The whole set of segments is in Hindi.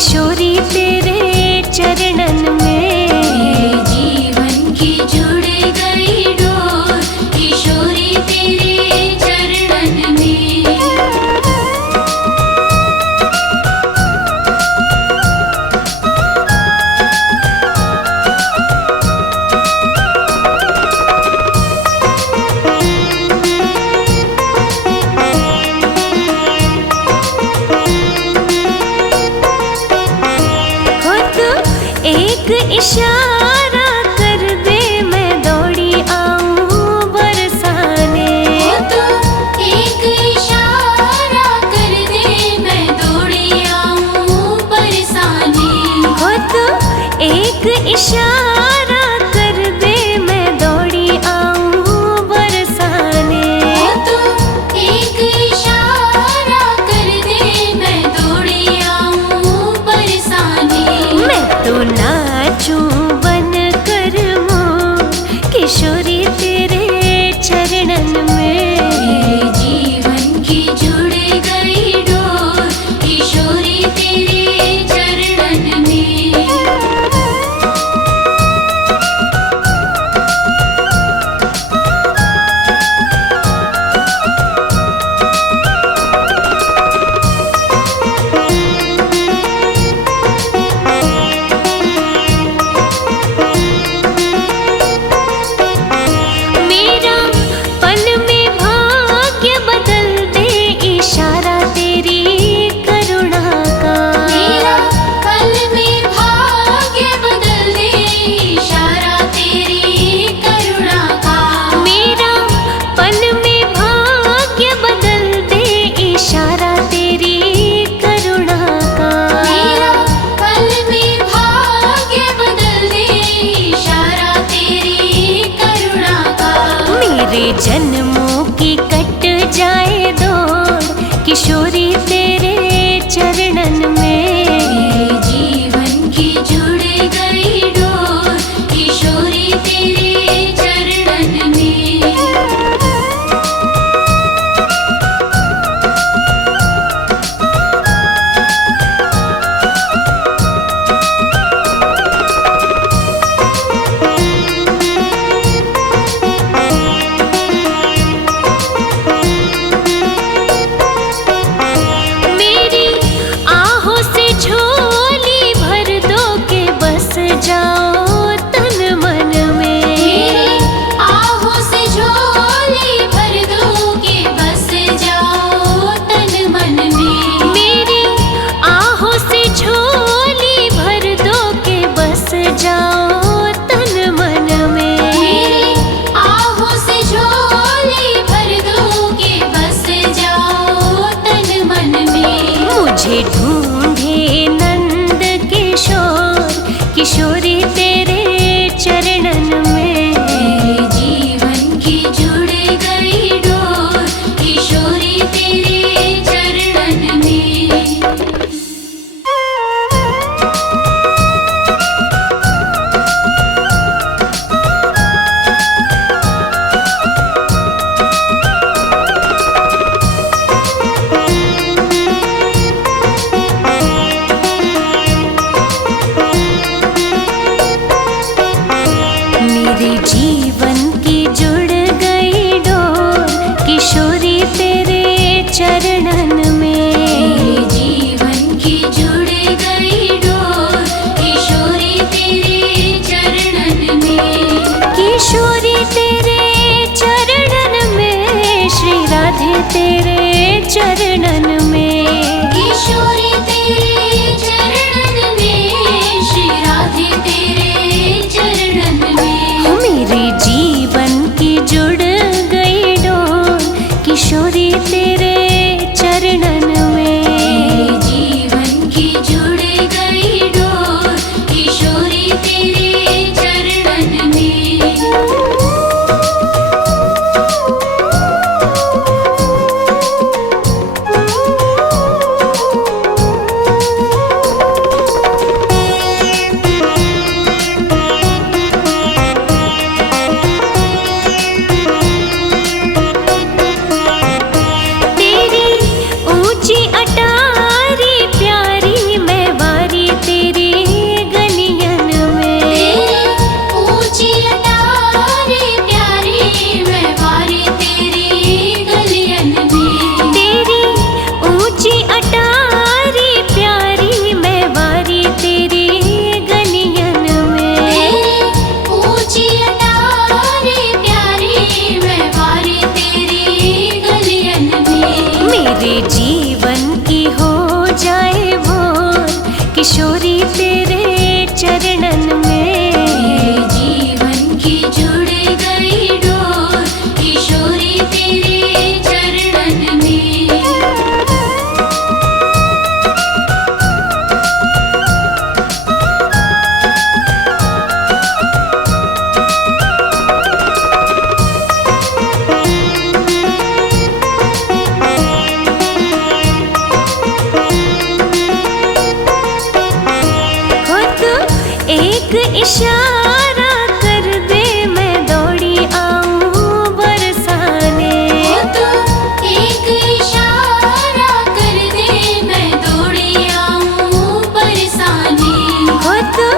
किशोरी तेरे चरणन में, जीवन की जुड़ गई डोर किशोरी तेरे चरणन में। हो तू एक इशारा कर दे मैं दौड़ी आऊं बरसाने। हो तो एक इशारा कर दे मैं दौड़ी आऊं बरसाने। हो तू एक इशारा कर दे मैं दौड़ी आऊं बरसाने। हो तो एक इशारा कर दे मैं दौड़ी आऊं बरसाने। मैं तो नाचूं बन कर मोर किशोरी तेरे चरणन में। जीवन की जुड़ गई डोर किशोरी तेरे चरणन में। एक इशारा कर दे मैं दौड़ी आऊं बरसाने। हो तो एक इशारा कर दे मैं दौड़ी आऊं बरसाने। हो तो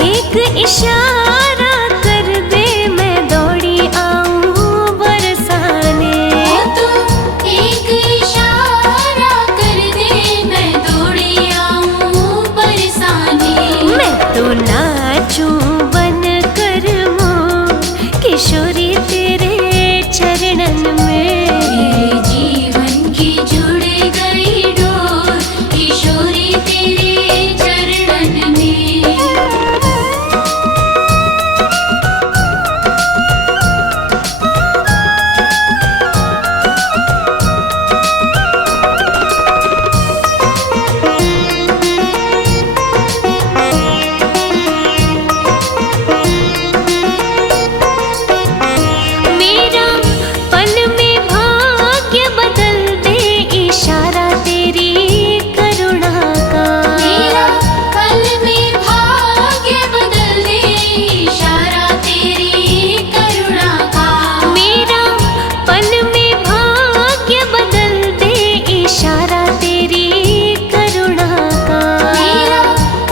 एक इशारा कर दे मैं दौड़ी आऊं बरसाने। हो तो एक इशारा कर दे मैं दौड़ी आऊं बरसाने। मैं तो नाचूं बन कर मोर किशोरी तेरे चरणन में। मेरे जीवन की जुड़ गई डोर किशोरी तेरे चरणन में। मेरा पल में भाग्य बदल दे इशारा तेरी करुणा का। मेरा पल में भाग्य बदल दे इशारा तेरी करुणा का। मेरा पल में भाग्य बदल दे इशारा तेरी करुणा का। मेरा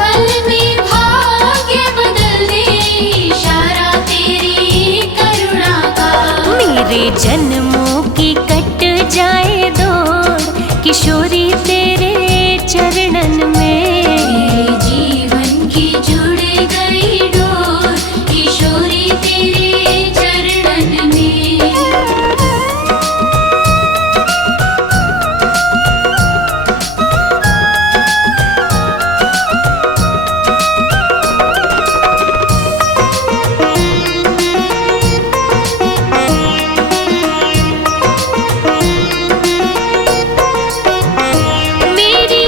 पल में भाग्य बदल दे इशारा तेरी करुणा का। मेरे जन्मों की कट जाए दौड़ किशोरी तेरे चरणन में। मेरे जीवन की जुड़ गई डोर किशोरी तेरे चरणन में। मेरी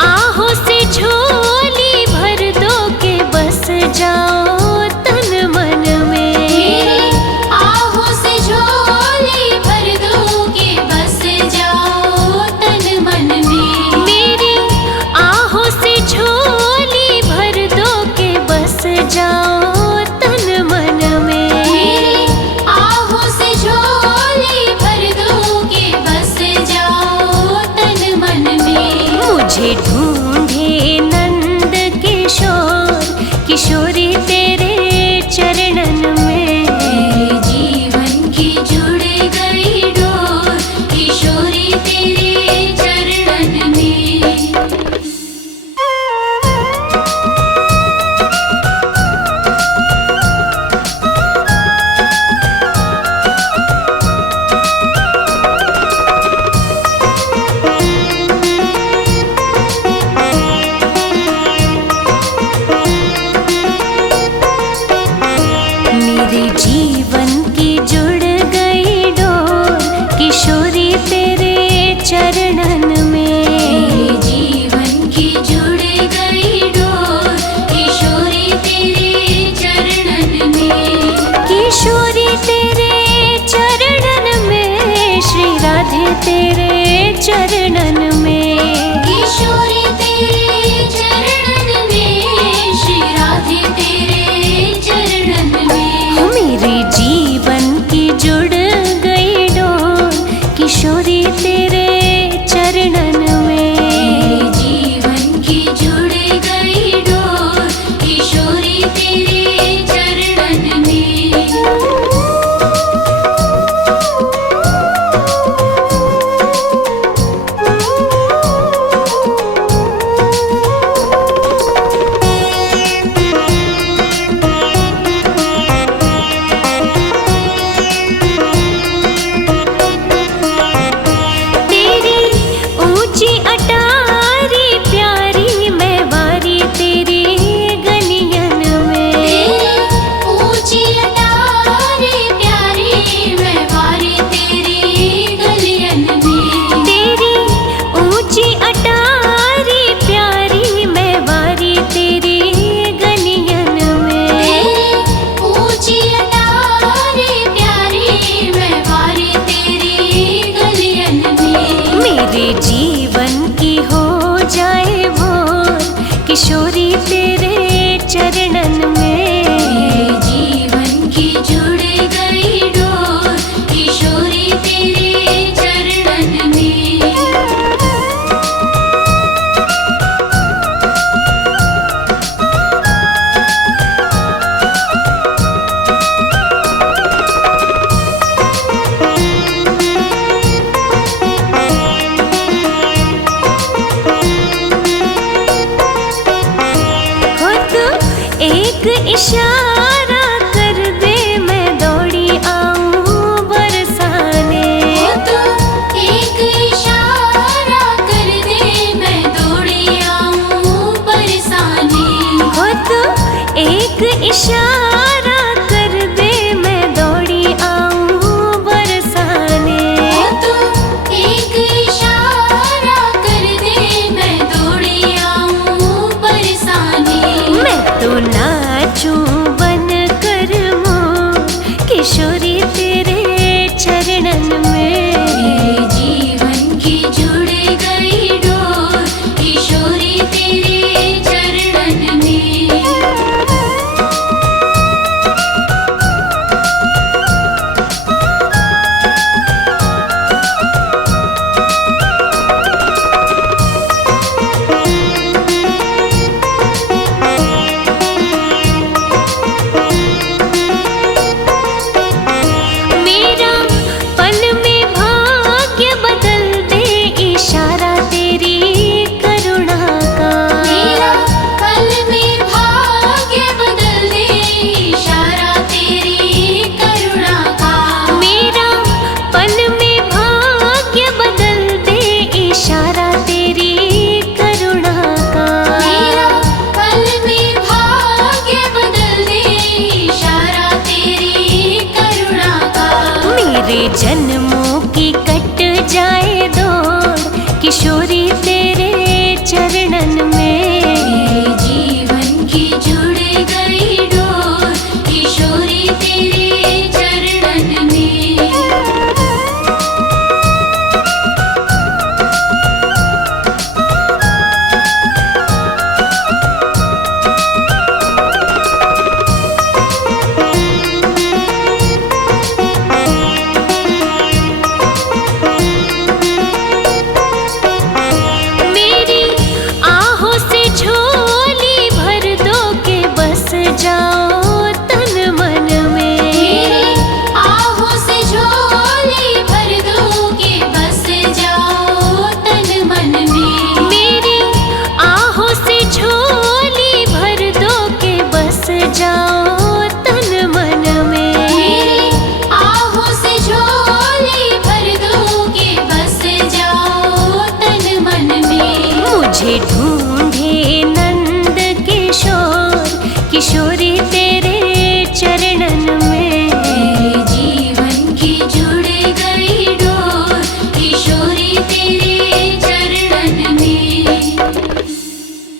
आहों से झोली भर दो के बस जाओ तन मन में। मेरी आहों से झोली भर दो के बस जाओ तन मन में। मेरी आहों से झोली भर दो के बस जाओ तन मन में। मेरी आहों से झोली भर दो के बस जाओ तन मन में। मुझे ढूंढे नंद किशोर किशोरी तेरे चरणन में। मेरे जीवन की जुड़ गई डोर किशोरी तेरे चरणन में। मेरे जीवन की जुड़ गई डोर किशोरी तेरे चरणन में। मेरे जीवन की जुड़ गई डोर किशोरी तेरे चरणन में। किशोरी तेरे चरणन में श्री राधे तेरे चरणन में। किशोरी तेरे चरणन में श्री राधे तेरे चरणन में। मेरे जीवन की जुड़ गई डोर किशोरी तेरे चरणन में। मेरे जीवन की जुड़ गई डोर किशोरी तेरे चरणन में। तेरी ऊंची अटारी प्यारी मैं वारी तेरी गलियन में। तेरी ऊंची अटारी प्यारी मैं वारी तेरी गलियन में। तेरी ऊंची अटारी प्यारी मैं वारी तेरी गलियन में। तेरी ऊंची अटारी प्यारी मैं वारी तेरी गलियन में। मेरे जीवन की हो जाए भोर किशोरी तेरे चरणन एक इशारा कर दे मैं दौड़ी आऊं बरसाने। हो तो एक इशारा कर दे मैं दौड़ी आऊं बरसाने। हो तो एक इशारा